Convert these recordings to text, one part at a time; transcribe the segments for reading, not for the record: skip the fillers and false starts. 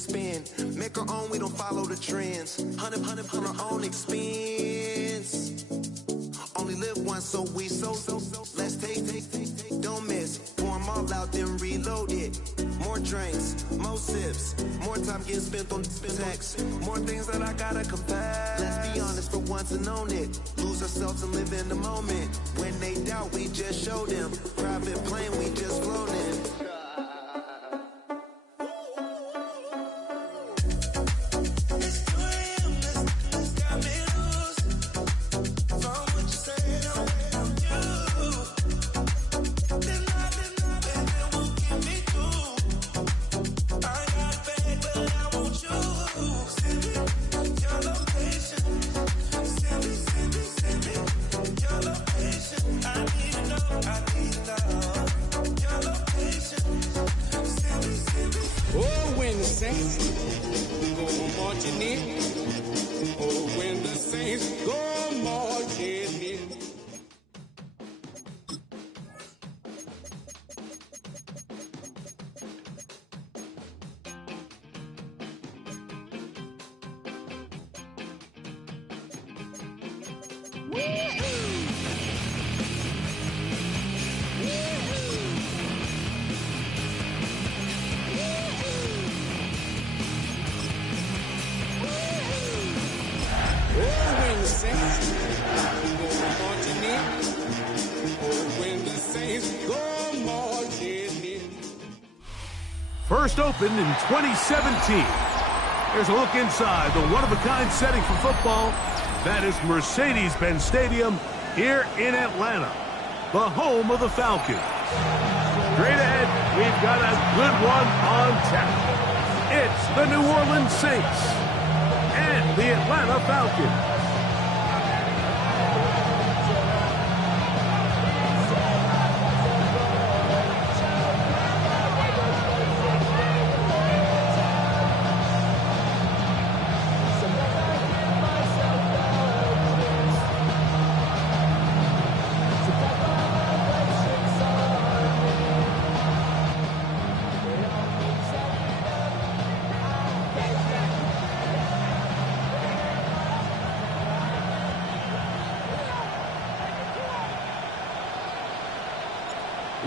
spend. Make our own, we don't follow the trends. 100 on our own expense. Only live once, so let's take, don't miss. Pour 'em all out, then reload it. More drinks, more sips, more time getting spent on text. More things that I gotta confess. Let's be honest for once and own it. Lose ourselves and live in the moment. When they doubt, we just show them. Private plane, we just floating. First opened in 2017. Here's a look inside the one-of-a-kind setting for football. That is Mercedes-Benz Stadium here in Atlanta, the home of the Falcons. Straight ahead, we've got a good one on tap. It's the New Orleans Saints and the Atlanta Falcons.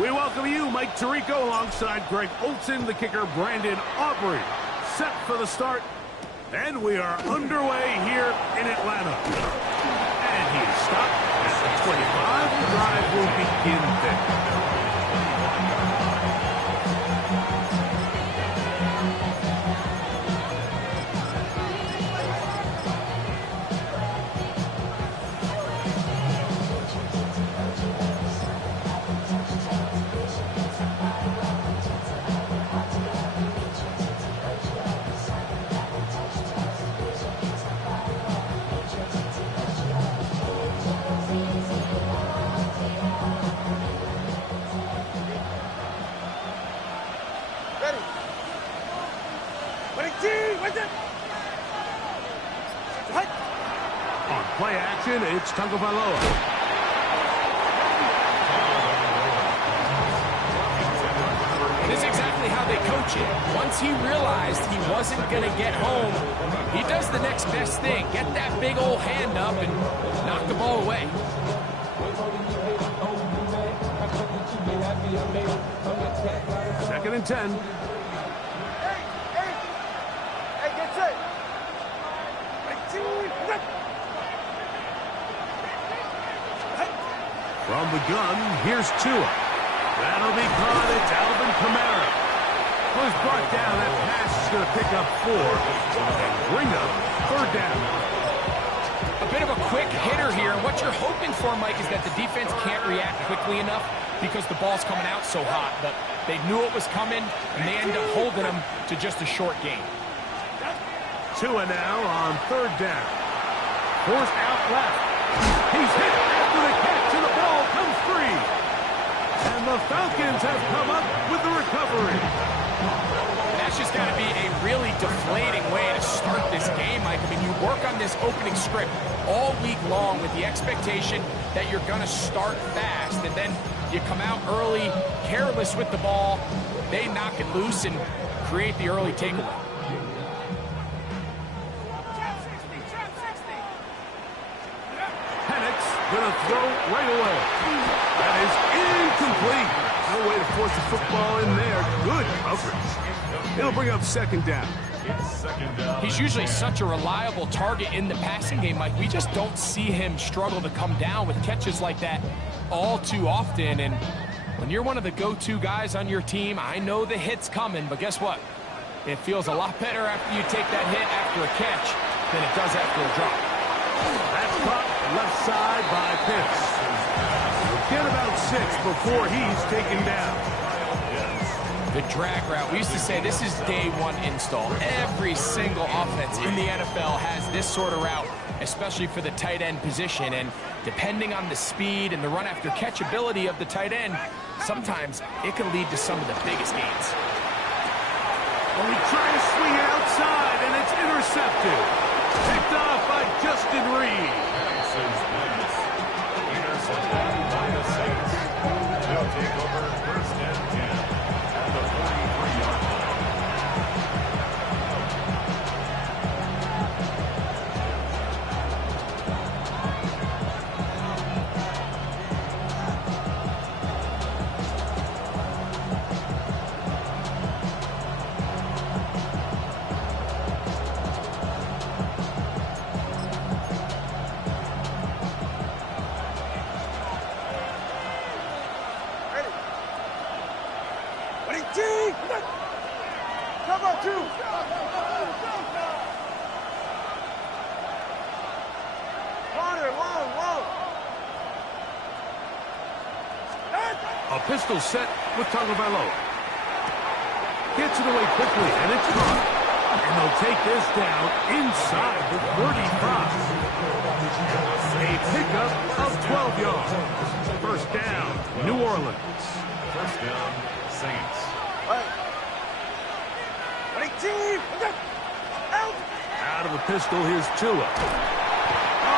We welcome you, Mike Tirico, alongside Greg Olson, the kicker, Brandon Aubrey. Set for the start, and we are underway here in Atlanta. And he is stopped at the 25. The drive will begin then. On play action, it's Tagovailoa. This is exactly how they coach it. Once he realized he wasn't going to get home, he does the next best thing. Get that big old hand up and knock the ball away. Second and 10. From the gun, here's Tua. That'll be caught. It's Alvin Kamara. Was brought down. That pass is going to pick up 4 and bring up third down. A bit of a quick hitter here. What you're hoping for, Mike, is that the defense can't react quickly enough because the ball's coming out so hot. But they knew it was coming, and they end up holding them to just a short game. Tua now on third down. Forced out left. He's hit after the catch, and the ball comes free. And the Falcons have come up with the recovery. That's just got to be a really deflating way to start this game, Mike. I mean, you work on this opening script all week long with the expectation that you're going to start fast, and then you come out early, careless with the ball. They knock it loose and create the early takeaway. Gonna throw right away. That is incomplete. No way to force the football in there. Good coverage. It'll bring up second down. He's usually such a reliable target in the passing game, Mike. We just don't see him struggle to come down with catches like that all too often. And when you're one of the go-to guys on your team, I know the hit's coming, but guess what? It feels a lot better after you take that hit after a catch than it does after a drop. That's caught left side by Pitts. We'll get about 6 before he's taken down. The drag route. We used to say this is day one install. Every single offense in the NFL has this sort of route, especially for the tight end position. And depending on the speed and the run after catch ability of the tight end, sometimes it can lead to some of the biggest gains. Well, he tried to swing it outside, and it's intercepted. Picked off by Justin Reed. Intercepted by the Saints. They'll take over first and 10 at the 43-yard line. A pistol set with Tagovailoa. Gets it away quickly, and it's caught. And they'll take this down inside the 35. A pickup of 12 yards. First down, New Orleans. First down, Saints. Out of the pistol, here's Tua. Oh,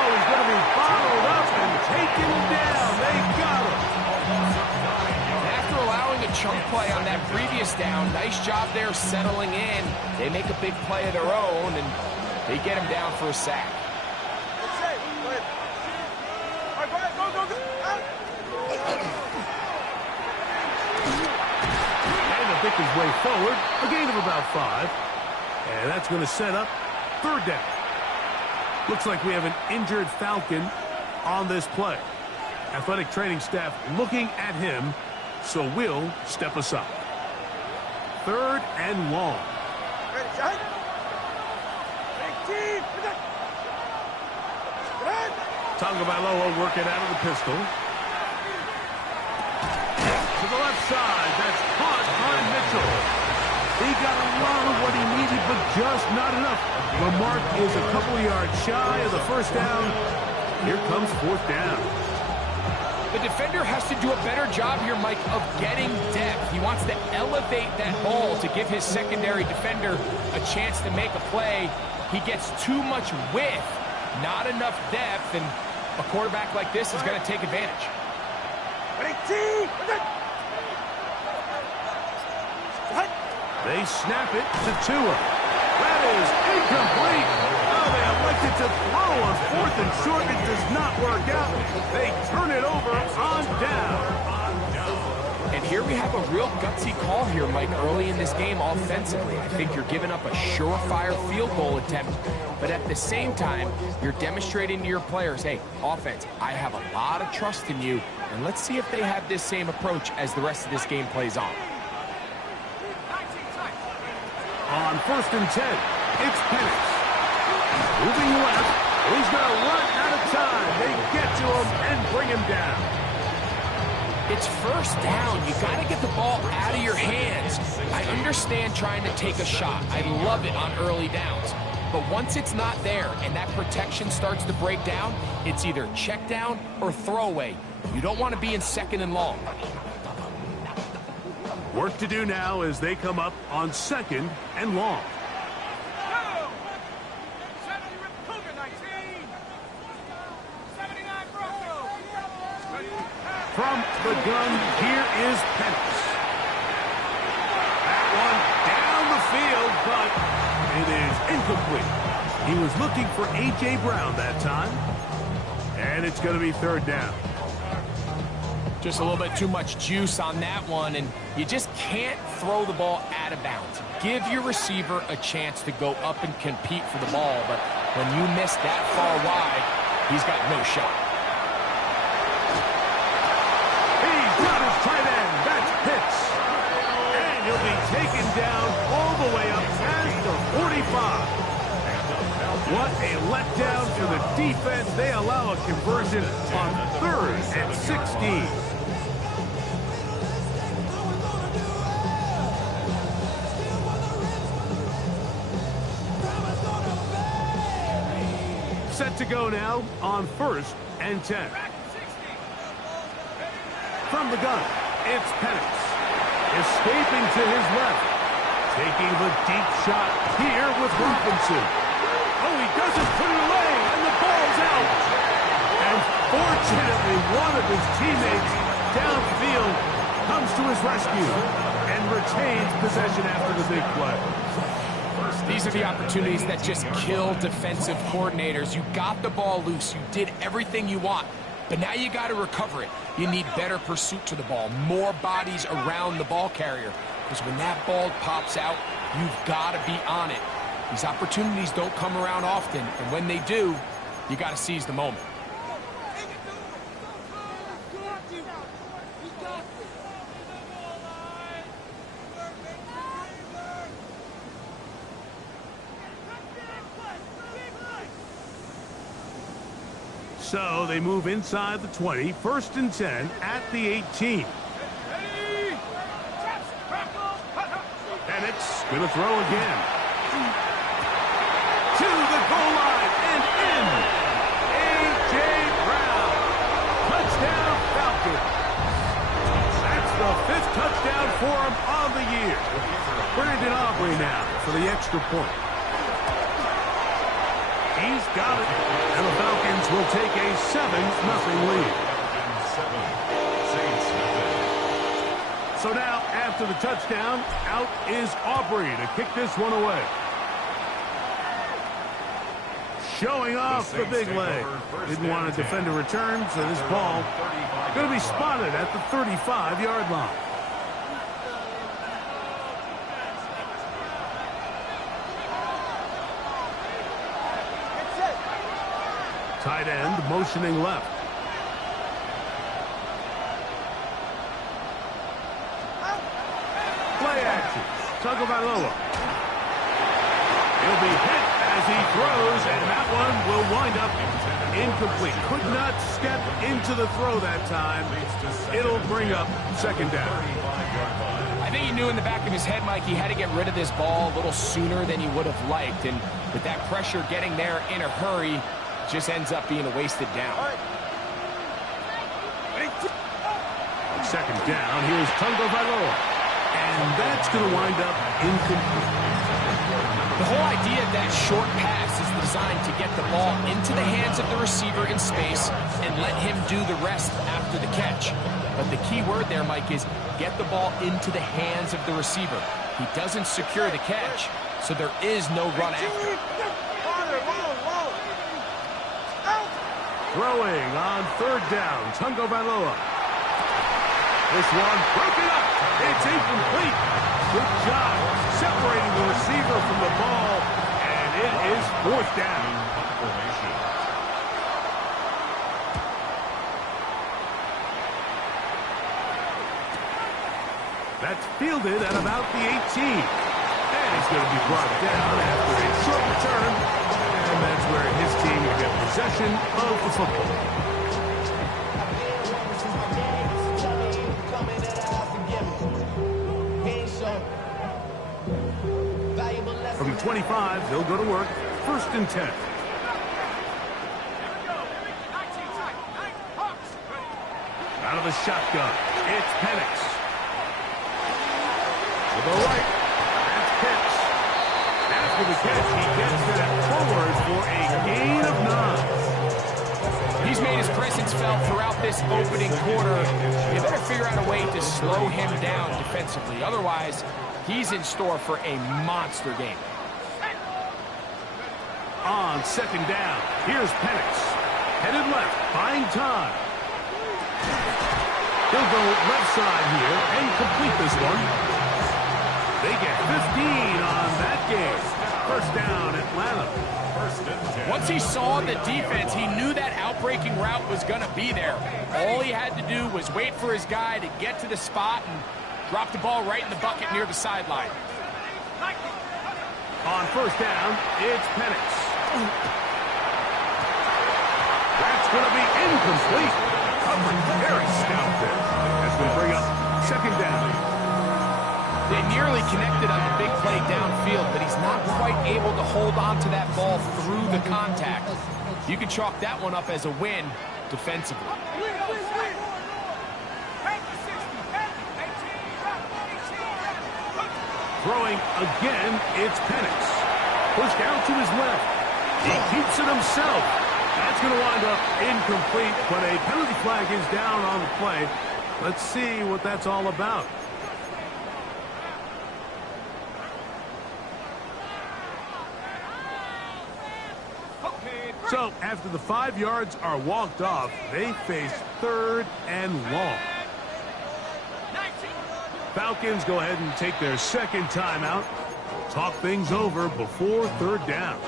he's going to be followed up and taken down. They got him. After allowing a chunk play on that previous down, nice job there settling in. They make a big play of their own, and they get him down for a sack. And to pick his way forward, a gain of about 5. And that's going to set up third down. Looks like we have an injured Falcon on this play. Athletic training staff looking at him, so we'll step aside. Third and long. Tagovailoa working out of the pistol. To the left side, that's caught by Mitchell. He got a lot of what he needed, but just not enough. The mark is a couple yards shy of the first down. Here comes fourth down. The defender has to do a better job here, Mike, of getting depth. He wants to elevate that ball to give his secondary defender a chance to make a play. He gets too much width, not enough depth, and a quarterback like this is going to take advantage. They snap it to Tua. That is incomplete. Oh, they elected to throw on 4th and short. It does not work out. They turn it over on down. And here we have a real gutsy call here, Mike, early in this game offensively. I think you're giving up a surefire field goal attempt, but at the same time, you're demonstrating to your players, hey, offense, I have a lot of trust in you, and let's see if they have this same approach as the rest of this game plays on. On 1st and 10, it's Penix. Moving left. He's going to run out of time. They get to him and bring him down. It's first down. You got to get the ball out of your hands. I understand trying to take a shot. I love it on early downs. But once it's not there and that protection starts to break down, it's either check down or throwaway. You don't want to be in 2nd and long. Work to do now as they come up on 2nd and long. From the gun, here is Penix. That one down the field, but it is incomplete. He was looking for A.J. Brown that time. And it's going to be third down. Just a little bit too much juice on that one, and you just can't throw the ball out of bounds. Give your receiver a chance to go up and compete for the ball, but when you miss that far wide, he's got no shot. He's got his tight end. That's Pitts. And he'll be taken down all the way up past the 45. What a letdown for the defense. They allow a conversion on 3rd and 16. Set to go now on 1st and 10. From the gun, it's Penix. Escaping to his left. Taking the deep shot here with Robinson. Oh, he doesn't put it away, and the ball's out. And fortunately, one of his teammates downfield comes to his rescue and retains possession after the big play. These are the opportunities that just kill defensive coordinators. You got the ball loose. You did everything you want. But now you got to recover it. You need better pursuit to the ball, more bodies around the ball carrier. Because when that ball pops out, you've got to be on it. These opportunities don't come around often, and when they do, you got to seize the moment. So they move inside the 20, 1st and 10 at the 18. Penix going to throw again. To the goal line and in. A.J. Brown. Touchdown, Falcons. That's the 5th touchdown for him on the year. Brandon Aubrey now for the extra point. He's got it. And the Falcons will take a 7-0 lead. So now, after the touchdown, out is Aubrey to kick this one away. Showing off the big leg. Didn't want to defend a return, so this ball going to be spotted at the 35-yard line. Tight end motioning left. Play action. Tagovailoa. He'll be hit as he throws, and that one will wind up incomplete. Could not step into the throw that time. It'll bring up 2nd down. I think he knew in the back of his head, Mike, he had to get rid of this ball a little sooner than he would have liked. And with that pressure getting there in a hurry, just ends up being a wasted down. On 2nd down, here's Tagovailoa. And that's going to wind up incomplete. The whole idea of that short pass is designed to get the ball into the hands of the receiver in space and let him do the rest after the catch. But the key word there, Mike, is get the ball into the hands of the receiver. He doesn't secure the catch, so there is no run after. Throwing on 3rd down, Tagovailoa. This one broken up. It's incomplete. Good job separating the receiver from the ball, and it is 4th down. That's fielded at about the 18. And he's going to be brought down after a short return, and that's where his team will get possession of the football. From the 25, they'll go to work. 1st and 10. Out of the shotgun, it's Penix. To the right, that's Pitts. After the catch, he gets that forward for a gain of 9. He's made his presence felt throughout this opening quarter. You better figure out a way to slow him down defensively. Otherwise, he's in store for a monster game. On 2nd down, here's Penix. Headed left, buying time. He'll go left side here and complete this one. They get 15 on that game. First down, Atlanta. Once he saw the defense, he knew that outbreaking route was going to be there. All he had to do was wait for his guy to get to the spot and drop the ball right in the bucket near the sideline. On first down, it's Penix. That's going to be incomplete. Coverage very stout there as we bring up second down. They nearly connected on the big play downfield, but he's not quite able to hold on to that ball through the contact. You can chalk that one up as a win defensively. Throwing again, it's Penix. Pushed out to his left. He keeps it himself. That's going to wind up incomplete, but a penalty flag is down on the play. Let's see what that's all about. So, after the 5 yards are walked off, they face third and long. Falcons go ahead and take their second timeout. Talk things over before third down.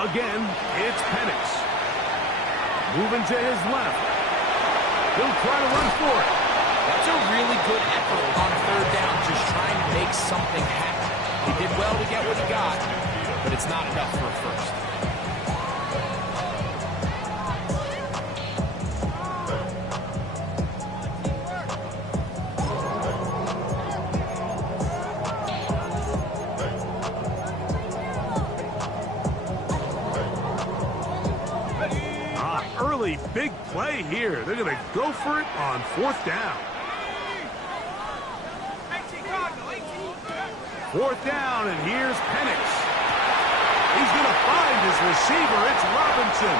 Again, it's Penix. Moving to his left. He'll try to run for it. That's a really good effort on third down, just trying to make something happen. He did well to get what he got, but it's not enough for a first. Big play here. They're going to go for it on fourth down. Fourth down, and here's Penix. He's going to find his receiver. It's Robinson.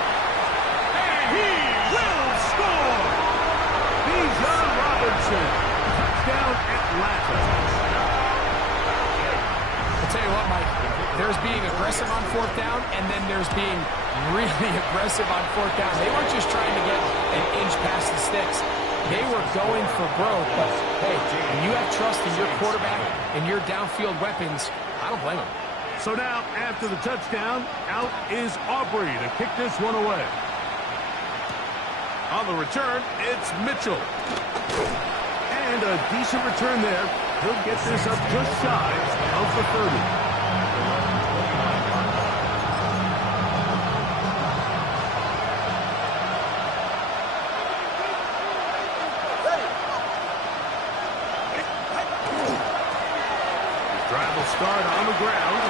And he will score! Bijan Robinson. Touchdown, Atlanta. I'll tell you what, Mike. There's being aggressive on fourth down, and then there's being really aggressive on fourth down. They weren't just trying to get an inch past the sticks. They were going for broke. But, hey, when you have trust in your quarterback and your downfield weapons, I don't blame them. So now, after the touchdown, out is Aubrey to kick this one away. On the return, it's Mitchell. And a decent return there. He'll get this up just shy of the 30. Start on the ground.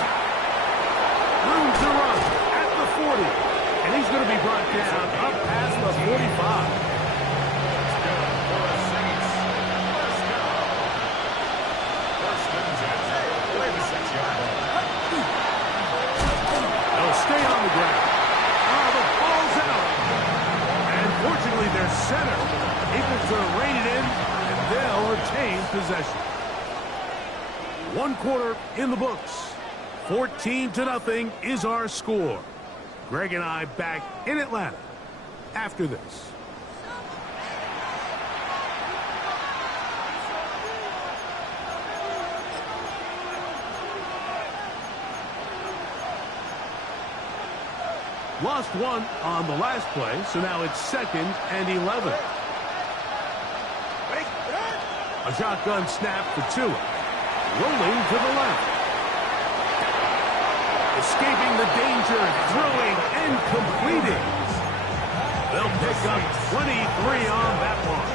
Room to run at the 40. And he's going to be brought down up past the 45. They'll stay on the ground. Oh, the ball's out. And fortunately, their center able to rein it in, and they'll retain possession. 1 quarter in the books. 14-0 is our score. Greg and I back in Atlanta after this. Lost one on the last play, so now it's 2nd and 11. A shotgun snap for Tua. Rolling to the left. Escaping the danger, throwing and completing. They'll pick up 23 on that one.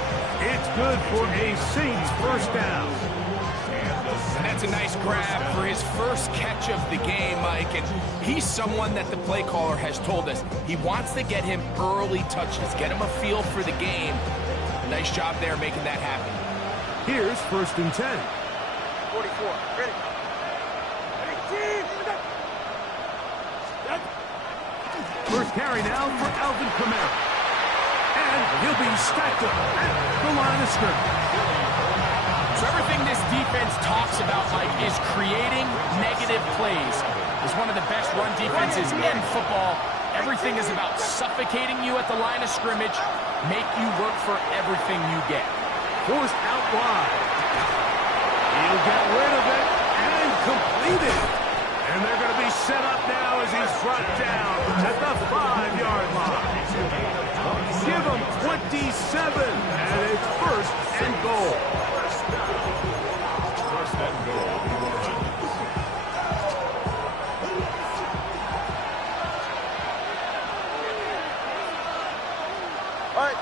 It's good for a Saints first down. And that's a nice grab for his first catch of the game, Mike. And he's someone that the play caller has told us he wants to get him early touches, get him a feel for the game. Nice job there making that happen. Here's 1st and 10. 44. Ready. First carry now for Alvin Kamara. And he'll be stacked up at the line of scrimmage. So everything this defense talks about, Mike, is creating negative plays. It's one of the best run defenses in football. Everything is about suffocating you at the line of scrimmage, make you work for everything you get. Forced out wide. He'll get rid of it and complete it. And they're going to be set up now as he's brought down at the 5-yard line. Give him 27, and it's 1st and goal. First and goal. All right.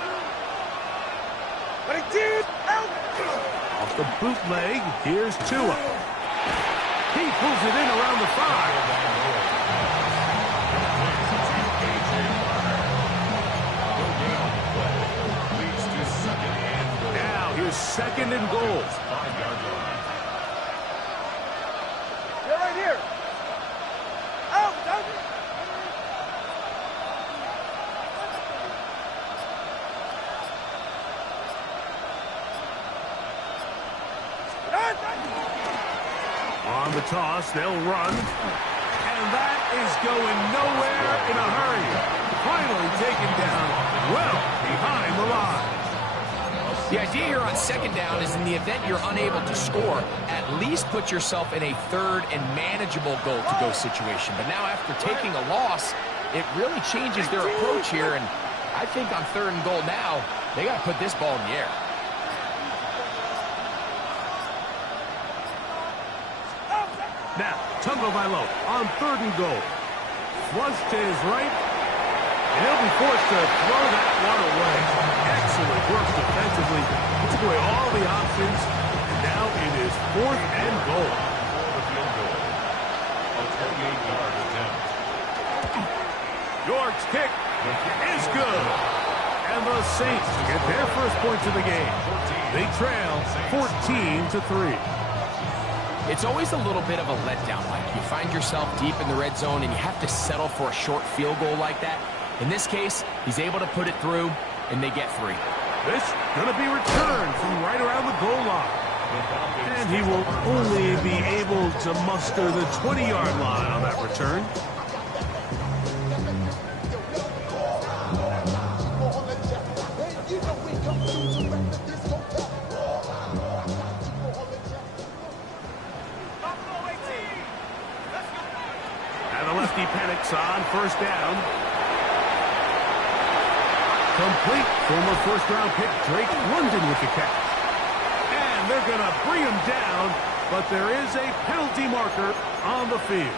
Off the bootleg, here's Tua. He pulls it in around the 5. Now here's 2nd and goal. You're right here. Out. On the toss, they'll run. And that is going nowhere in a hurry. Finally taken down well behind the line. The idea here on 2nd down is in the event you're unable to score, at least put yourself in a 3rd and manageable goal-to-go situation. But now after taking a loss, it really changes their approach here. And I think on 3rd and goal now, they got to put this ball in the air. Now, Tagovailoa on 3rd and goal. Flush to his right. And he'll be forced to throw that one away. Excellent work defensively. He took away all the options. And now it is 4th and goal. A 28-yard attempt. York's kick is good. And the Saints get their first points of the game. They trail 14-3. It's always a little bit of a letdown, Mike. You find yourself deep in the red zone and you have to settle for a short field goal like that. In this case, he's able to put it through, and they get 3. This going to be returned from right around the goal line. And he will only be able to muster the 20-yard line on that return. And the lefty panics on 1st down. Complete. Former 1st-round pick Drake London with the catch. And they're going to bring him down, but there is a penalty marker on the field.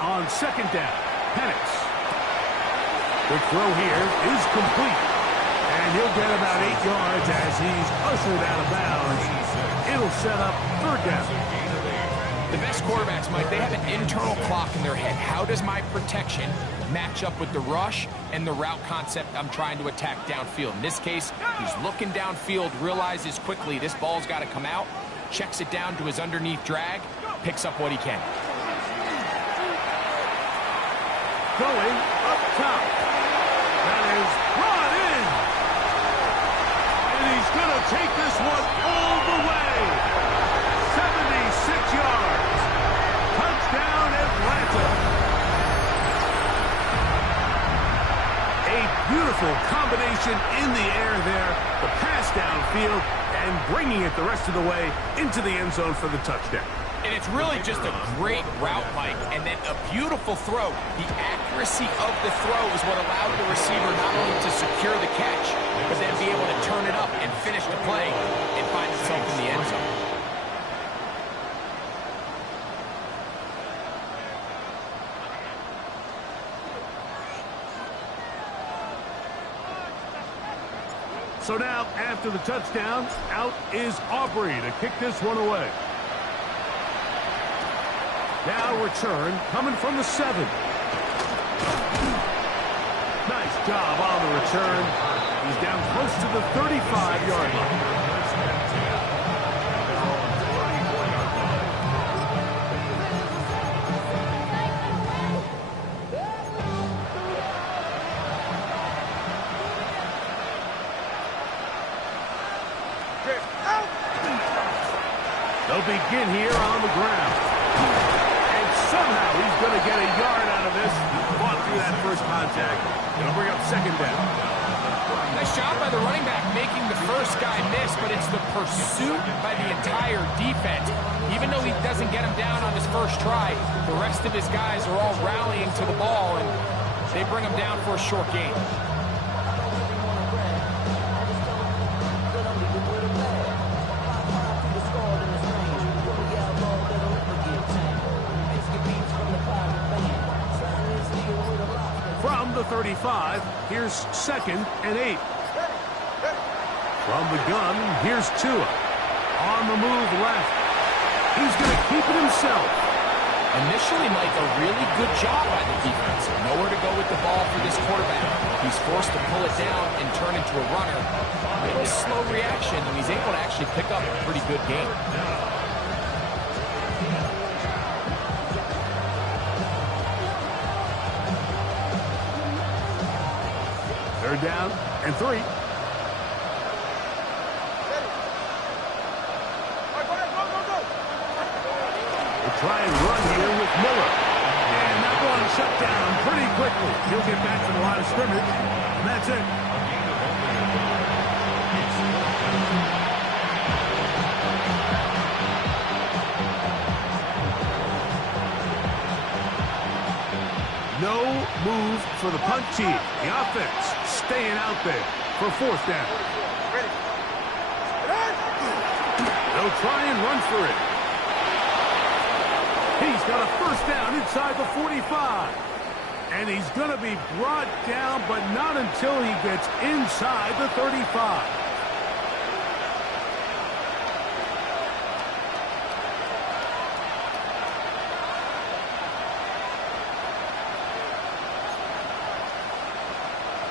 On 2nd down, Penix. Quick throw here is complete. And he'll get about 8 yards as he's ushered out of bounds. It'll set up 3rd down. The best quarterbacks, Mike, they have an internal clock in their head. How does my protection match up with the rush and the route concept I'm trying to attack downfield? In this case, he's looking downfield, realizes quickly this ball's got to come out, checks it down to his underneath drag, picks up what he can. Going up top. That is brought in. And he's going to take this one all the way. 76 yards. Touchdown, Atlanta. A beautiful combination in the air there. The pass downfield and bringing it the rest of the way into the end zone for the touchdown. And it's really just a great route, Mike, and then a beautiful throw. The accuracy of the throw is what allowed the receiver not only to secure the catch, but then be able to turn it up and finish the play and find himself in the end zone. So now, after the touchdown, out is Aubrey to kick this one away. Now return coming from the 7. Nice job on the return. He's down close to the 35-yard line. They'll begin here on the ground. And somehow he's going to get a yard out of this. He fought through that first contact. It'll bring up second down. Nice job by the running back making the first guy miss, but it's the pursuit by the entire defense. Even though he doesn't get him down on his first try, the rest of his guys are all rallying to the ball, and they bring him down for a short gain. From the 35, here's 2nd and 8. From the gun, here's Tua. On the move left. He's going to keep it himself. Initially, Mike, a really good job by the defense. Nowhere to go with the ball for this quarterback. He's forced to pull it down and turn into a runner. A little slow reaction, and he's able to actually pick up a pretty good game. Third down and 3. We'll try and run here with Miller. And that one shut down pretty quickly. He'll get back to the line of scrimmage, and that's it. No move for the punt team. The offense staying out there for 4th down. They'll try and run for it. He's got a first down inside the 45. And he's going to be brought down, but not until he gets inside the 35.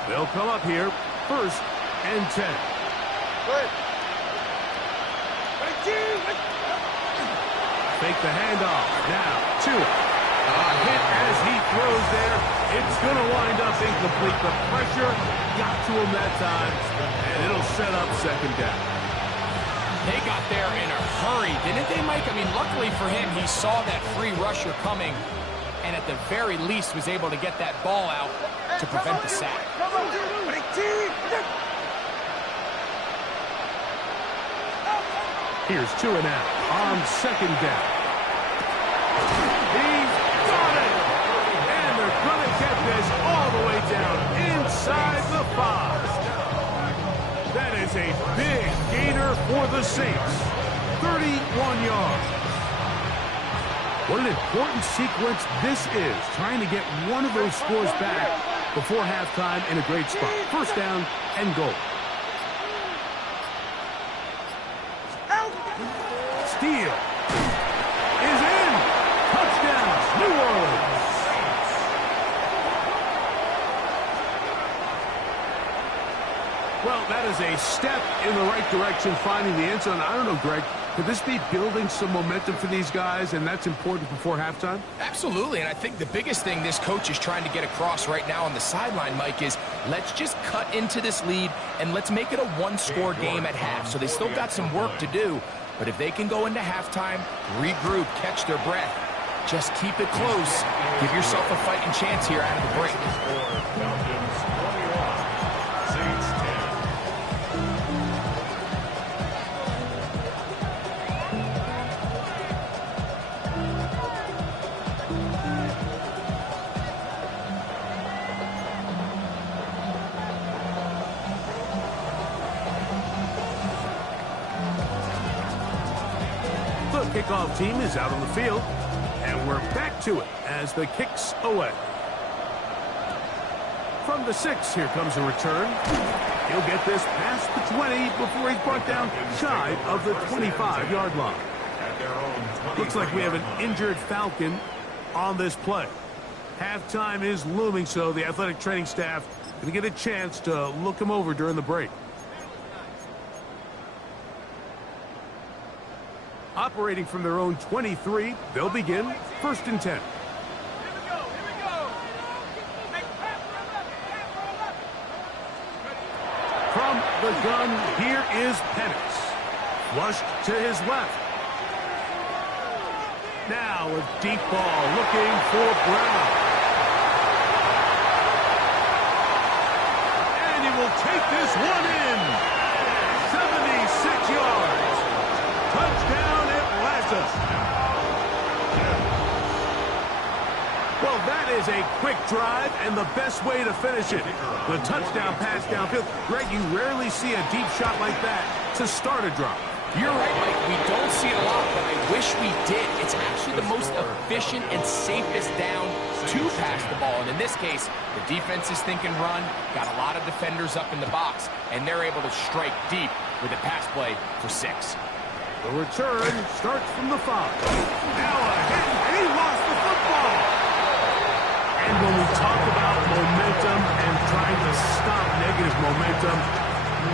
They'll come up here, 1st and 10. Fake the handoff. Now, Tua. Hit as he throws there. It's going to wind up incomplete. The pressure got to him that time, and it'll set up 2nd down. They got there in a hurry, didn't they, Mike? I mean, luckily for him, he saw that free rusher coming, and at the very least was able to get that ball out to prevent the sack. Here's Tua now on 2nd down. He's got it! And they're going to get this all the way down inside the 5. That is a big gainer for the Saints. 31 yards. What an important sequence this is, trying to get one of those scores back before halftime in a great spot. 1st down and goal. Steele is in. Touchdown, New Orleans. Well, that is a step in the right direction, finding the end zone. I don't know, Greg, could this be building some momentum for these guys, and that's important before halftime? Absolutely, and I think the biggest thing this coach is trying to get across right now on the sideline, Mike, is let's just cut into this lead, and let's make it a one-score game at half. So they still got some work to do, but if they can go into halftime, regroup, catch their breath, just keep it close, give yourself a fighting chance here out of the break. Falcons 21, Saints 10. The kickoff team is out on the field, and we're back to it as the kick's away. From the 6, here comes a return. He'll get this past the 20 before he's brought down shy of the 25-yard line. Looks like we have an injured Falcon on this play. Halftime is looming, so the athletic training staff going to get a chance to look him over during the break. Operating from their own 23, they'll begin 1st and 10. From the gun, here is Penix. Flushed to his left. Now a deep ball looking for Brown. And he will take this one in. 76 yards. Touchdown Atlanta. Well, that is a quick drive and the best way to finish it. The touchdown pass downfield. Greg, you rarely see a deep shot like that to start a drive. You're right, Mike. We don't see it a lot, but I wish we did. It's actually the most efficient and safest down to pass the ball. And in this case, the defense is thinking run, got a lot of defenders up in the box, and they're able to strike deep with a pass play for 6. The return starts from the 5. Now a hit, and he lost the football. And when we talk about momentum and trying to stop negative momentum,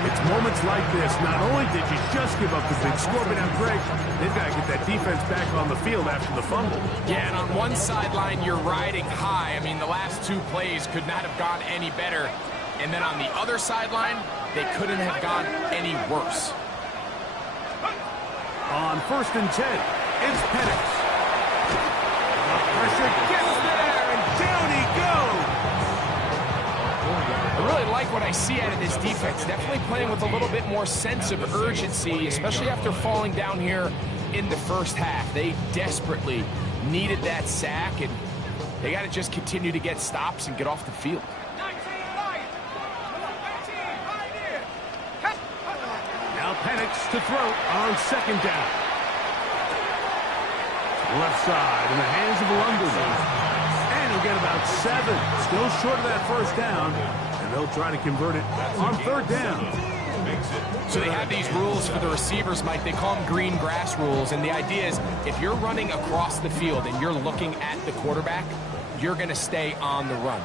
it's moments like this. Not only did you just give up the big score, but now, Greg, they've got to get that defense back on the field after the fumble. Yeah, and on one sideline, you're riding high. I mean, the last 2 plays could not have gone any better. And then on the other sideline, they couldn't have gone any worse. On 1st and 10, it's Penix. The pressure gets there, and down he goes. I really like what I see out of this defense. Definitely playing with a little bit more sense of urgency, especially after falling down here in the first half. They desperately needed that sack, and they got to just continue to get stops and get off the field. Now Penix to throw on 2nd down. Left side in the hands of London. And he'll get about 7. Still short of that 1st down. And they'll try to convert it on 3rd down. So they have these rules for the receivers, Mike. They call them green grass rules. And the idea is if you're running across the field and you're looking at the quarterback, you're going to stay on the run.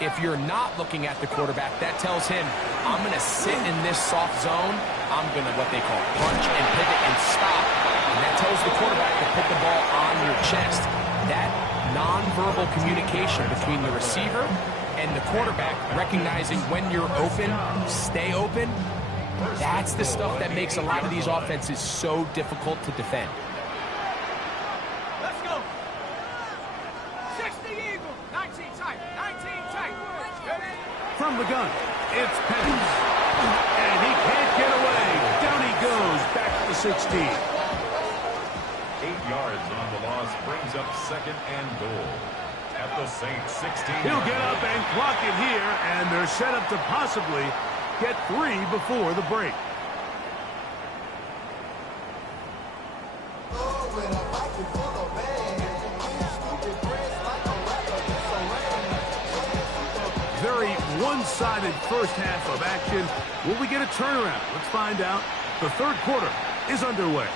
If you're not looking at the quarterback, that tells him, I'm going to sit in this soft zone. I'm going to, what they call, punch and pivot and stop. And that tells the quarterback to put the ball on your chest. That nonverbal communication between the receiver and the quarterback, recognizing when you're open, stay open, that's the stuff that makes a lot of these offenses so difficult to defend. Let's go. 60 Eagle. 19 tight. 19 tight. From the gun, it's Penix. And he can't get away. Down he goes, back to the 16. 8 yards on the loss brings up 2nd and goal. At the Saints 16. He'll get up and clock it here, and they're set up to possibly get 3 before the break. Very one-sided first half of action. Will we get a turnaround? Let's find out. The 3rd quarter is underway.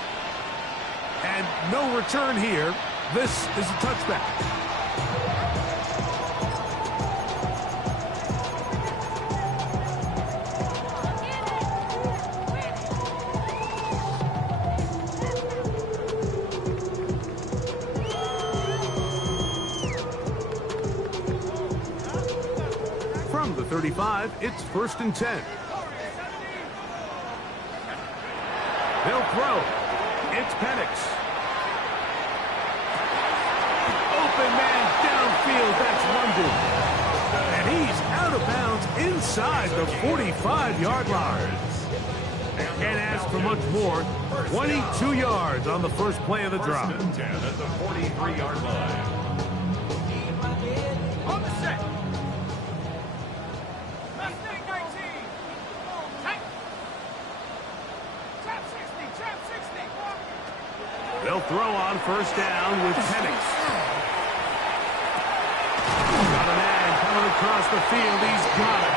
And no return here. This is a touchback. From the 35, it's 1st and 10. They'll throw. It's Penix. Open man downfield, that's London. And he's out of bounds inside the 45-yard line. Can't ask for much more. 22 yards on the first play of the drive. 1st and 10 at the 43-yard line. On the set. Left leg 19. Tight. Trap 60. Trap 60. They'll throw on 1st down with Penix. Got a man Coming across the field, he's got it.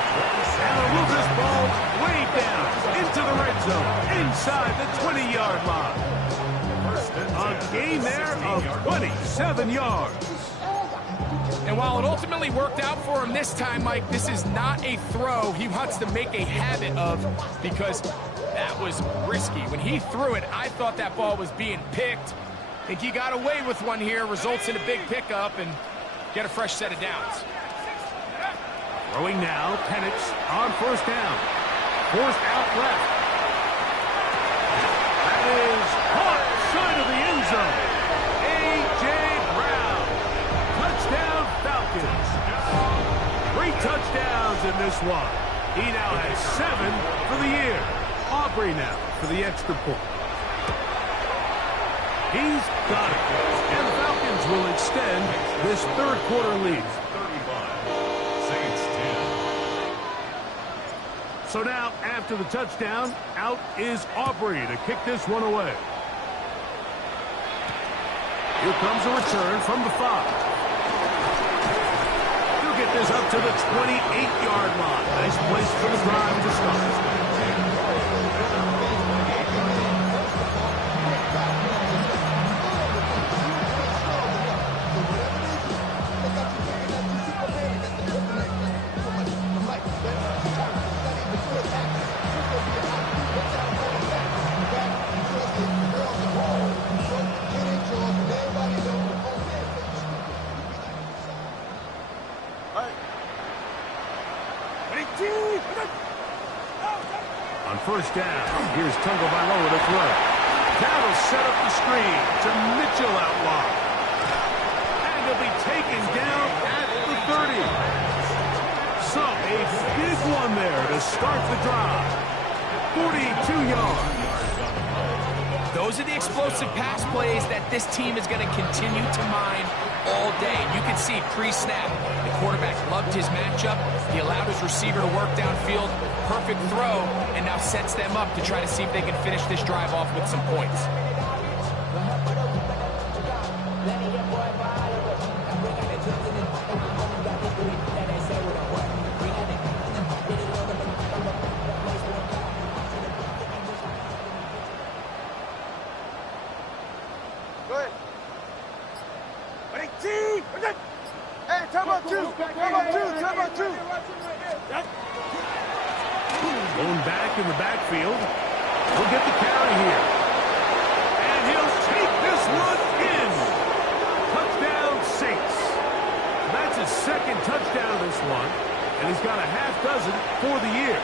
And they'll move this ball way down into the red zone, inside the 20-yard line. A gain there of 27 yards. And while it ultimately worked out for him this time, Mike, this is not a throw he wants to make a habit of, because that was risky. When he threw it, I thought that ball was being picked. I think he got away with one here, results in a big pickup, and get a fresh set of downs. Throwing now, Penix on first down. Forced out left. That is caught side of the end zone. A.J. Brown. Touchdown Falcons. 3 touchdowns in this one. He now has 7 for the year. Aubrey now for the extra point. He's got it. And the Falcons will extend this third quarter lead. So now, after the touchdown, out is Aubrey to kick this one away. Here comes a return from the 5. He'll get this up to the 28-yard line. Nice place for the drive to start. On first down, here's Tagovailoa to throw. That'll set up the screen to Mitchell out wide. And he'll be taken down at the 30. So a big one there to start the drive. 42 yards. Those are the explosive pass plays that this team is going to continue to mine all day. You can see pre-snap, the quarterback loved his matchup. He allowed his receiver to work downfield. Perfect throw, and now sets them up to try to see if they can finish this drive off with some points. Hey, time out two. Going back in the backfield. He'll get the carry here. And he'll take this one in. Touchdown Saints. That's his second touchdown of this one. And he's got a half dozen for the year.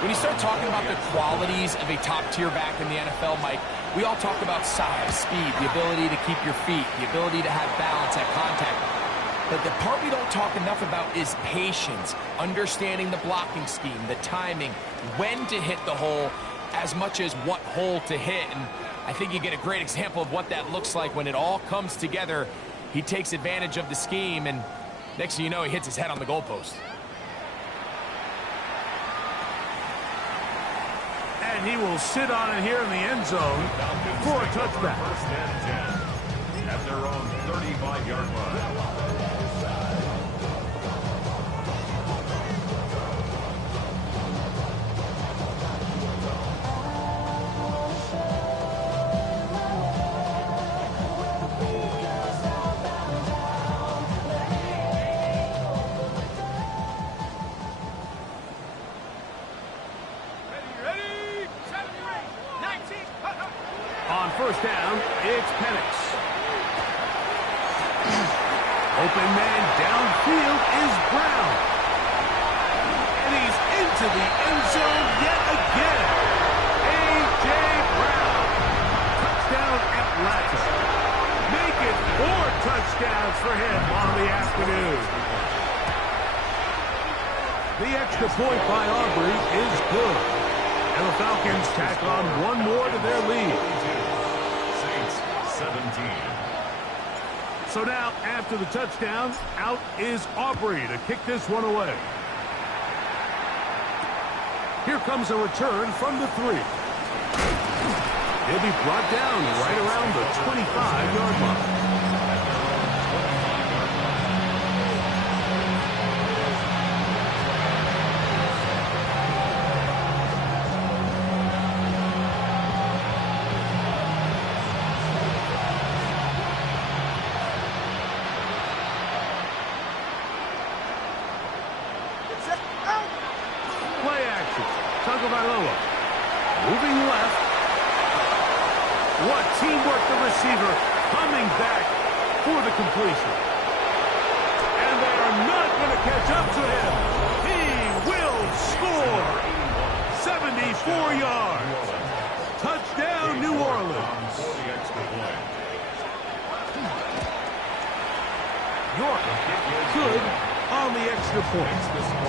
When you start talking about the qualities of a top-tier back in the NFL, Mike, we all talk about size, speed, the ability to keep your feet, the ability to have balance at contact. But the part we don't talk enough about is patience, understanding the blocking scheme, the timing, when to hit the hole, as much as what hole to hit. And I think you get a great example of what that looks like when it all comes together. He takes advantage of the scheme, and next thing you know, he hits his head on the goalpost. And he will sit on it here in the end zone for a touchback. First and 10 at their own 35-yard line. On first down, it's Penix. Open man downfield is Brown. And he's into the end zone yet again. A.J. Brown. Touchdown Atlanta. Make it 4 touchdowns for him on the afternoon. The extra point by Aubrey is good. And the Falcons tack on one more to their lead. 17. So now, after the touchdown, out is Aubrey to kick this one away. Here comes a return from the 3. He'll be brought down right around the 25-yard line. Moving left. What teamwork, the receiver coming back for the completion. And they are not going to catch up to him. He will score. 74 yards. Touchdown, New Orleans. York good on the extra point.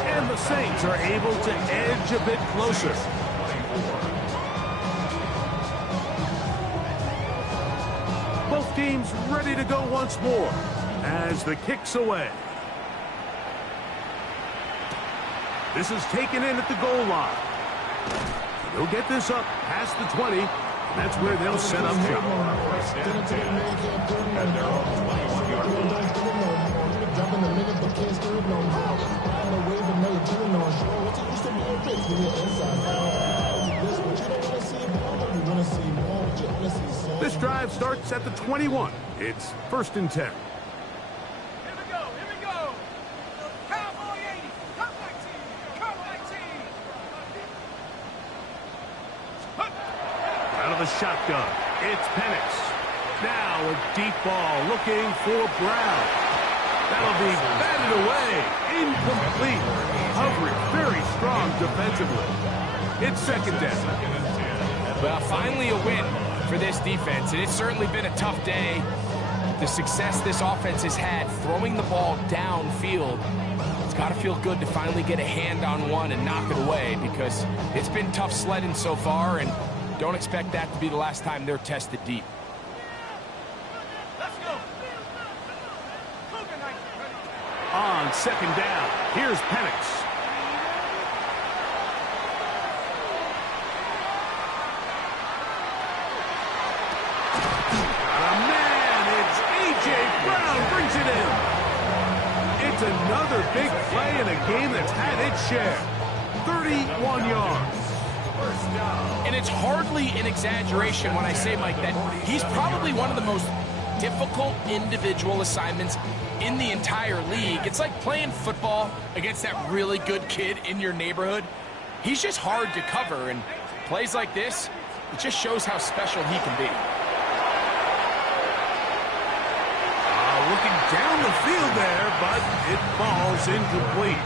And the Saints are able to edge a bit closer. Both teams ready to go once more as the kick's away. This is taken in at the goal line. They'll get this up past the 20. And that's where they'll set up shop. This drive starts at the 21. It's 1st and 10. The shotgun. It's Penix. Now a deep ball looking for Brown. That'll be batted away. Incomplete. Coverage very strong defensively. It's 2nd down. Well, finally a win for this defense, and it's certainly been a tough day. The success this offense has had throwing the ball downfield, it's got to feel good to finally get a hand on one and knock it away, because it's been tough sledding so far, and don't expect that to be the last time they're tested deep. Let's go. On 2nd down, here's Penix. A man, it's A.J. Brown brings it in. It's another big play in a game that's had its share. 31 yards. And it's hardly an exaggeration when I say, Mike, that he's probably one of the most difficult individual assignments in the entire league. It's like playing football against that really good kid in your neighborhood. He's just hard to cover, and plays like this, it just shows how special he can be. Looking down the field there, but it falls incomplete.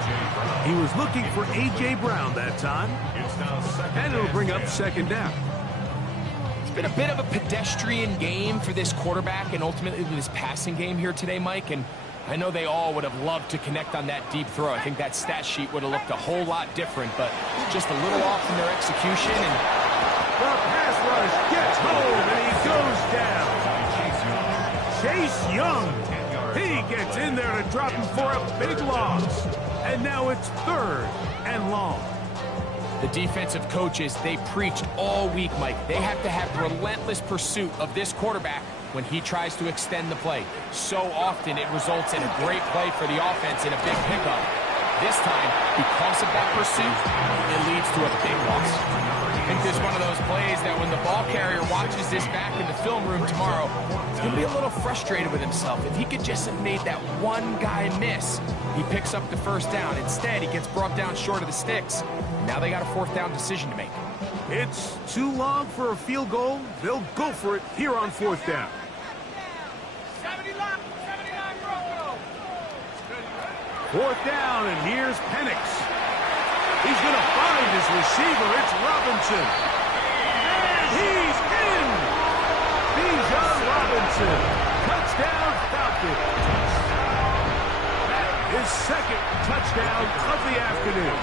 He was looking for A.J. Brown that time. And it'll bring up 2nd down. It's been a bit of a pedestrian game for this quarterback and ultimately this passing game here today, Mike. And I know they all would have loved to connect on that deep throw. I think that stat sheet would have looked a whole lot different, but just a little off in their execution. And the pass rush gets home, and he goes down. Chase Young. He gets in there to drop him for a big loss. And now it's 3rd and long. The defensive coaches, they preached all week, Mike. They have to have relentless pursuit of this quarterback when he tries to extend the play. So often it results in a great play for the offense and a big pickup. This time, because of that pursuit, it leads to a big loss. I think this is one of those plays that when the ball carrier watches this back in the film room tomorrow, he's going to be a little frustrated with himself. If he could just have made that one guy miss, he picks up the 1st down. Instead, he gets brought down short of the sticks. Now they got a 4th down decision to make. It's too long for a field goal. They'll go for it here on 4th down. 79 Bronco. 4th down, and here's Penix. He's going to find his receiver. It's Robinson. And he's in. Bijan Robinson. Touchdown, Falcons. His 2nd touchdown of the afternoon.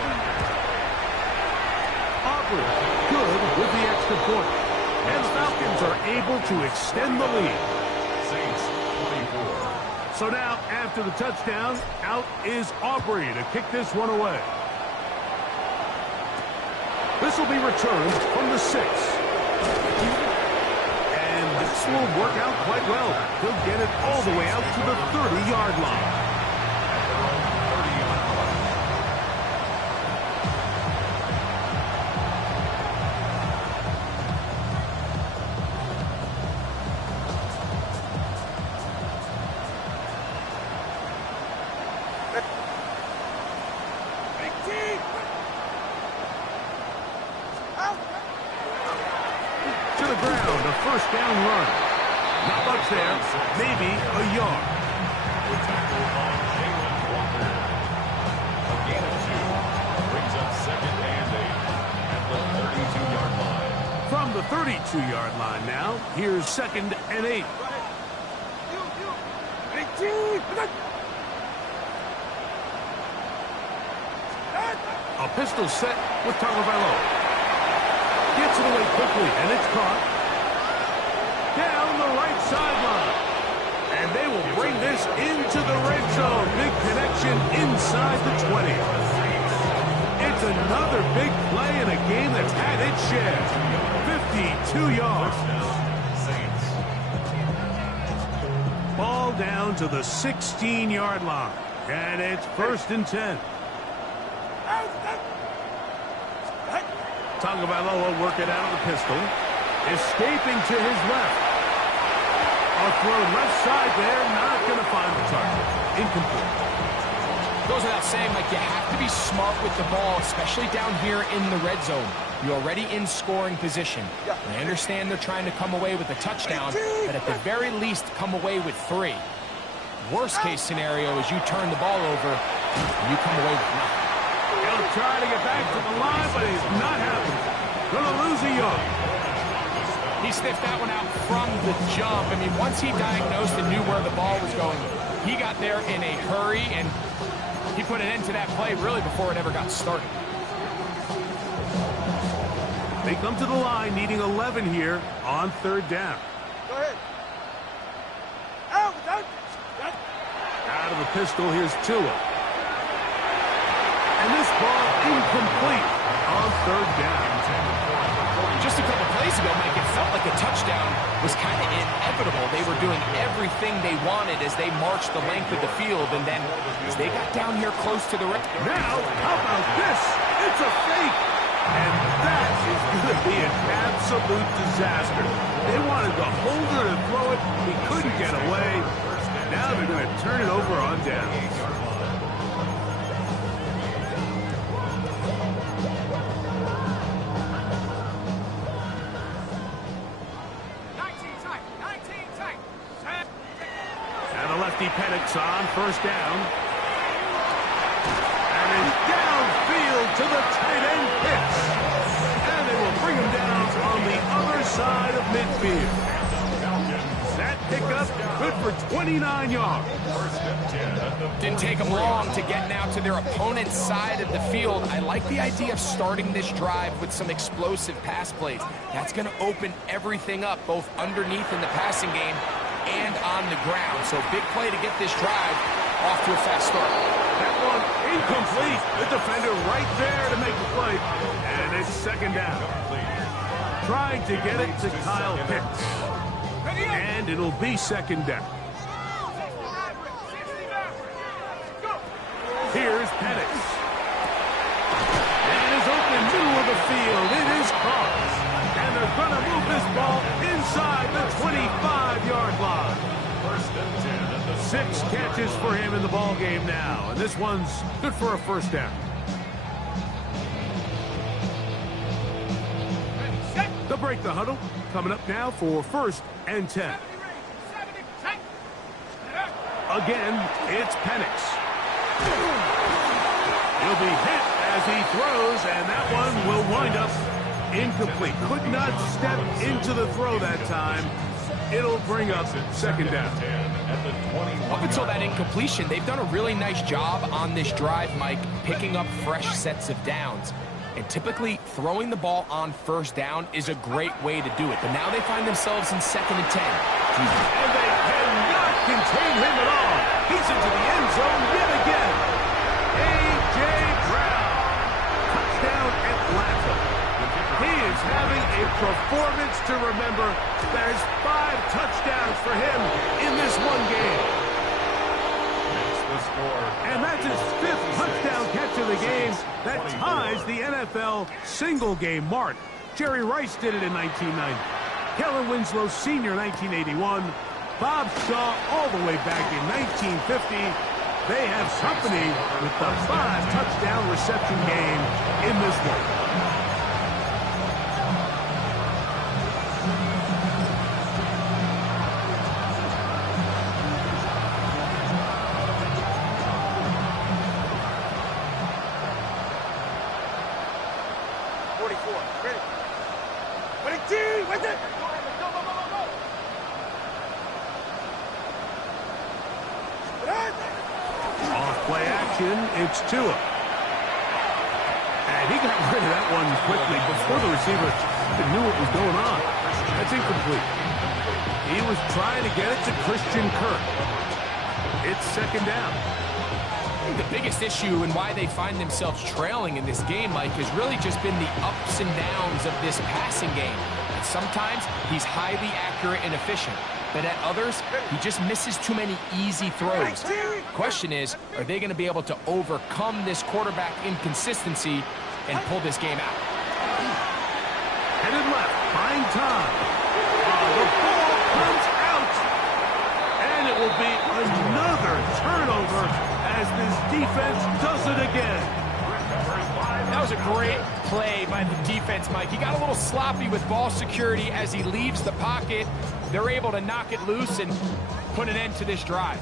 Aubrey good with the extra point. And the Falcons are able to extend the lead. Saints 24. So now, after the touchdown, out is Aubrey to kick this one away. This will be returned from the 6. And this will work out quite well. He'll get it all the way out to the 30-yard line. first down run. Not much there, maybe a yard. The tackle on Jalen Walker. A gain of 2. Brings up second and 8 at the 32-yard line. From the 32-yard line now, here's second and 8. A pistol set with Tagovailoa. Gets it away quickly, and it's caught. Down the right sideline. And they will bring this into the red zone. Big connection inside the 20. It's another big play in a game that's had its share. 52 yards. Ball down to the 16-yard line. And it's first and 10. Tagovailoa working out of the pistol. Escaping to his left. A throw left side there. Not going to find the target. Incomplete. Goes without saying, like, you have to be smart with the ball, especially down here in the red zone. You're already in scoring position. I understand they're trying to come away with a touchdown, but at the very least, come away with 3. Worst case scenario is you turn the ball over, and you come away with nothing. He'll try to get back to the line, but he's not happy. Gonna lose a yard. He sniffed that one out from the jump. I mean, once he diagnosed and knew where the ball was going, he got there in a hurry, and he put an end to that play really before it ever got started. They come to the line needing 11 here on third down. Go ahead. Out of the pistol, here's Tua. And this ball incomplete on third down. Just a couple plays ago, Mike, it felt like a touchdown was kind of inevitable. They were doing everything they wanted as they marched the length of the field, and then as they got down here close to the red. Now, how about this? It's a fake. And that is going to be an absolute disaster. They wanted the holder to throw it. He couldn't get away. Now they're going to turn it over on down. Penix on first down. And is downfield to the tight end pitch. And they will bring him down on the other side of midfield. That pickup good for 29 yards. Didn't take them long to get now to their opponent's side of the field. I like the idea of starting this drive with some explosive pass plays. That's going to open everything up, both underneath in the passing game and on the ground. So big play to get this drive off to a fast start. That one incomplete. The defender right there to make the play. And it's second down. Trying to get it to Kyle Pitts. And it'll be second down. Here's Penix. And it is open middle of the field. It is caught. And they're going to move this ball inside the 25-yard line. 6 catches for him in the ball game now. And this one's good for a first down. They'll break the huddle. Coming up now for first and 10. Again, it's Penix. He'll be hit as he throws, and that one will wind up incomplete. Could not step into the throw that time. It'll bring up second down. Up until that incompletion, they've done a really nice job on this drive, Mike, picking up fresh sets of downs. And typically, throwing the ball on first down is a great way to do it. But now they find themselves in second and 10. And they cannot contain him at all. He's into the end zone yet again. A.J. Brown. Touchdown Atlanta. He is having a performance to remember. There's 5 touchdowns for him in this one game. And that's his 5th touchdown catch of the game. That ties the NFL single-game mark. Jerry Rice did it in 1990. Kellen Winslow Sr. 1981. Bob Shaw all the way back in 1950. They have company with the 5-touchdown reception game in this one. formation, it's Tua. And he got rid of that one quickly before the receiver knew what was going on. That's incomplete. He was trying to get it to Christian Kirk. It's second down. I think the biggest issue and why they find themselves trailing in this game, Mike, has really just been the ups and downs of this passing game. And sometimes he's highly accurate and efficient, but at others, he just misses too many easy throws. The question is, are they going to be able to overcome this quarterback inconsistency and pull this game out? Headed left, buying time. The ball comes out. And it will be another turnover as this defense does it again. That was a great play by the defense, Mike. He got a little sloppy with ball security as he leaves the pocket. They're able to knock it loose and put an end to this drive.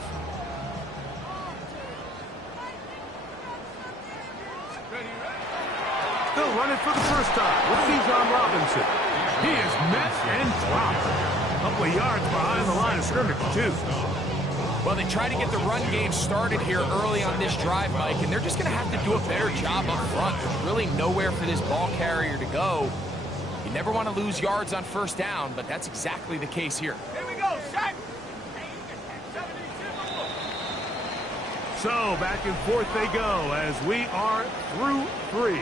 They'll run it for the first time with Bijan Robinson. He is met and dropped. A couple of yards behind the line of scrimmage, too. Well, they try to get the run game started here early on this drive, Mike, and they're just going to have to do a better job up front. There's really nowhere for this ball carrier to go. You never want to lose yards on first down, but that's exactly the case here. Here we go, set. So, back and forth they go as we are through 3.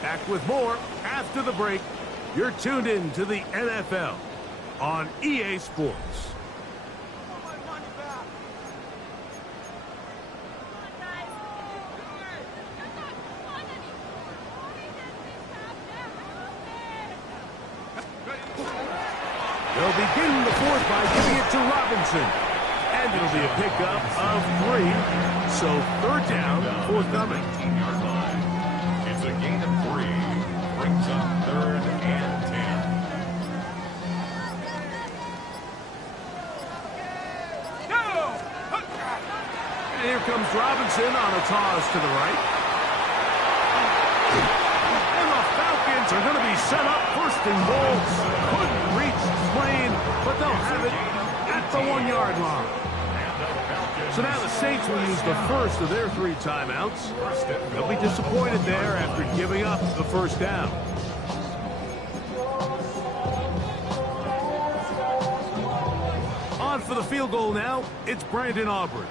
Back with more after the break. You're tuned in to the NFL on EA Sports. They'll begin the fourth by giving it to Robinson. And it'll be a pickup of 3. So third down, forthcoming. It's a gain of 3. Brings up third and 10. And here comes Robinson on a toss to the right. And the Falcons are going to be set up first and goal. Couldn't reach Plain, but they'll have it at the 1-yard line. So now the Saints will use the first of their 3 timeouts. They'll be disappointed there after giving up the first down. On for the field goal now, it's Brandon Aubrey.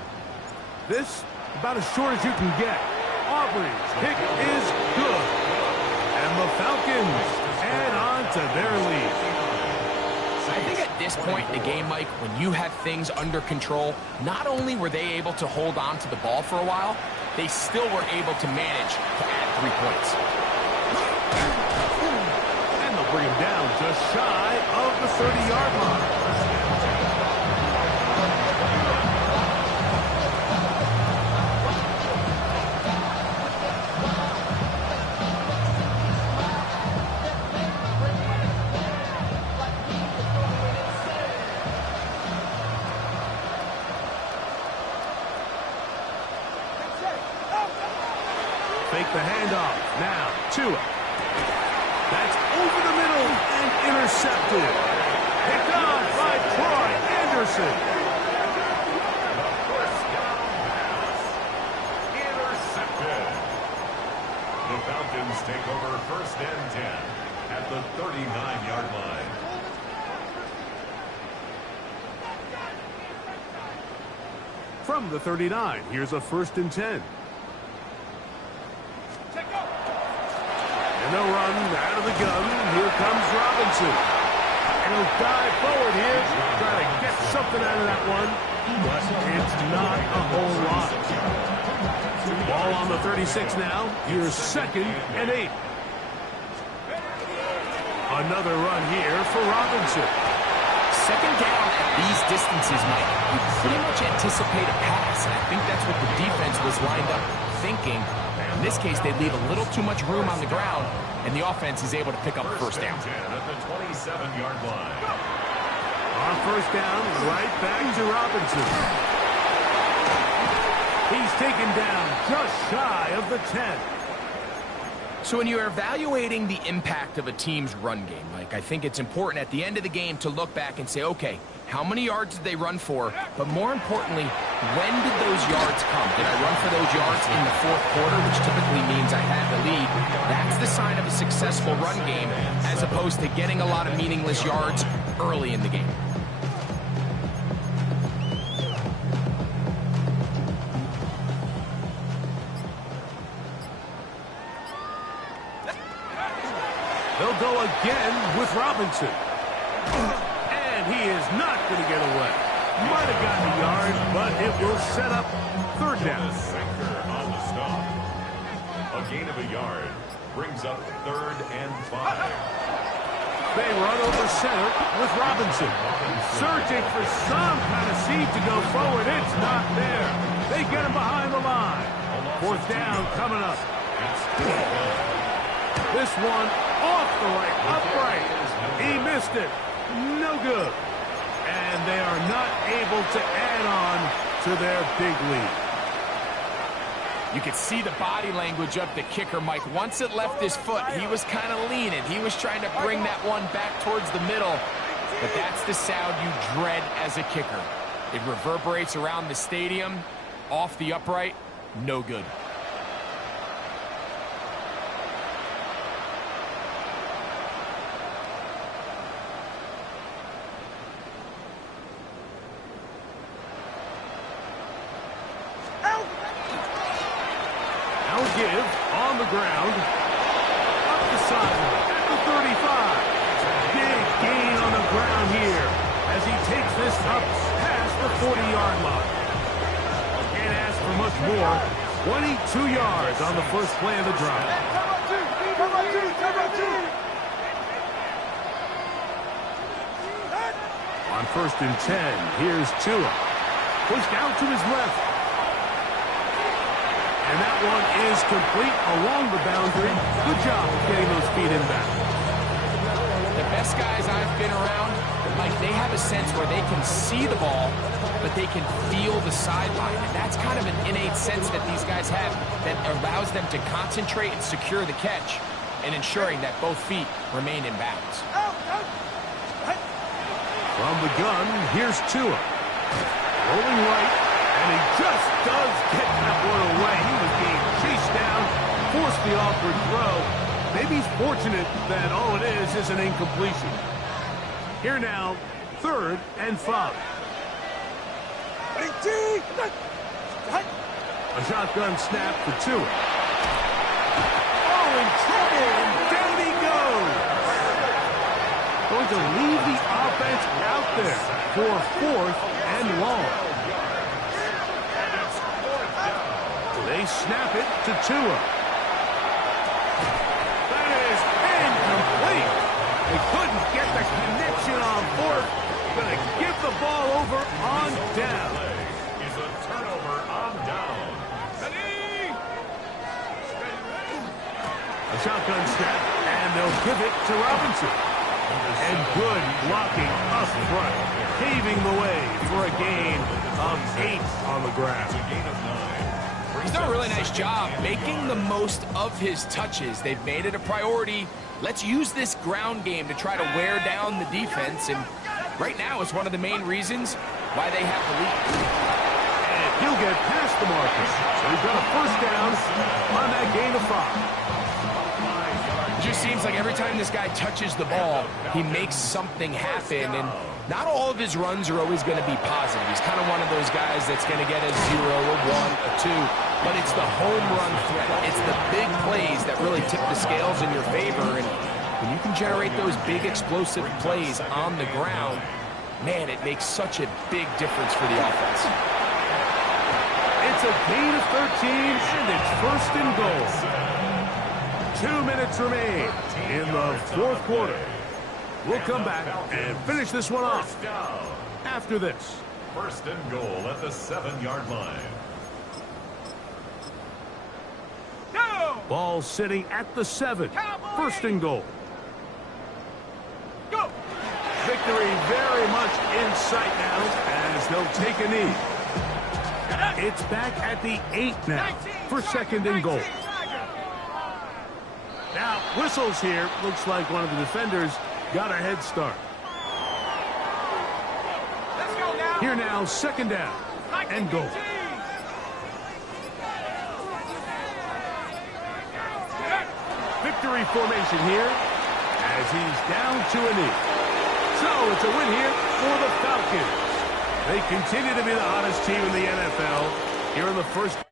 This, about as short as you can get. Aubrey's kick is good. And the Falcons add on to their lead. I think at this point in the game, Mike, when you have things under control, not only were they able to hold on to the ball for a while, they still were able to manage to add 3 points. And they'll bring him down just shy of the 30-yard line. Fake the handoff. Now, Tua. That's over the middle and intercepted. Picked off by Troy Anderson. Intercepted. The Falcons take over first and 10 at the 39-yard line. From the 39, here's a first and 10. And they'll run out of the gun. Here comes Robinson. And he'll dive forward here. Try to get something out of that one. But it's not a whole lot. Ball on the 36 now. Here's second and 8. Another run here for Robinson. Second down at these distances, Mike, you pretty much anticipate a pass, and I think that's what the defense was lined up thinking. In this case, they leave a little too much room on the ground, and the offense is able to pick up a first down. At the 27-yard line. On first down, right back to Robinson. He's taken down just shy of the 10. So when you're evaluating the impact of a team's run game, Mike, I think it's important at the end of the game to look back and say, okay, how many yards did they run for, but more importantly, when did those yards come? Did I run for those yards in the fourth quarter, which typically means I had the lead? That's the sign of a successful run game, as opposed to getting a lot of meaningless yards early in the game. They'll go again with Robinson. And he is not going to get away. Might have gotten a yard, but it will set up third down. Sinker on the stop. A gain of a yard brings up 3rd and 5. They run over center with Robinson. Searching for some kind of seed to go forward. It's not there. They get him behind the line. 4th down coming up. This one off the right, upright. He missed it. No good. And they are not able to add on to their big lead. You could see the body language of the kicker, Mike. Once it left his foot, he was kind of leaning. He was trying to bring that one back towards the middle. But that's the sound you dread as a kicker. It reverberates around the stadium, off the upright, no good. Give on the ground, up the sideline at the 35. Big gain on the ground here as he takes this up past the 40-yard line. Can't ask for much more. 22 yards on the first play of the drive. On 1st and 10, here's Tua. Pushed out to his left. And that one is complete along the boundary. Good job getting those feet in back. The best guys I've been around, like, they have a sense where they can see the ball, but they can feel the sideline. And that's kind of an innate sense that these guys have that allows them to concentrate and secure the catch and ensuring that both feet remain in bounds. From the gun, here's Tua. Rolling right. And he just does get that one away. He was being chased down, forced the awkward throw. Maybe he's fortunate that all it is an incompletion. Here now, 3rd and 5. A shotgun snap for Tua. Oh, in trouble, and down he goes. Going to leave the offense out there for 4th and long. They snap it to Tua. That is incomplete. They couldn't get the connection on 4th. Going to give the ball over on down. Is a turnover on down. A shotgun snap, and they'll give it to Robinson. And good blocking up front, paving the way for a gain of 8 on the ground. A gain of 9. He's done a really nice job making the most of his touches. They've made it a priority. Let's use this ground game to try to wear down the defense. And right now it's one of the main reasons why they have the lead. And he'll get past the marker. So he's got a 1st down on that gain of 5. It just seems like every time this guy touches the ball, he makes something happen. And not all of his runs are always going to be positive. He's kind of one of those guys that's going to get a 0, a 1, a 2. But it's the home run threat. It's the big plays that really tip the scales in your favor. And when you can generate those big explosive plays on the ground, man, it makes such a big difference for the offense. It's a gain of 13, and it's 1st and goal. 2 minutes remain in the 4th quarter. We'll come back and finish this one off after this. 1st and goal at the 7-yard line. Ball sitting at the 7. 1st and goal. Go! Victory very much in sight now as they'll take a knee. It's back at the 8 now for 2nd and goal. Now, whistles here. Looks like one of the defenders got a head start. Here now, second down and goal. Victory formation here as he's down to a knee. So it's a win here for the Falcons. They continue to be the hottest team in the NFL here in the first.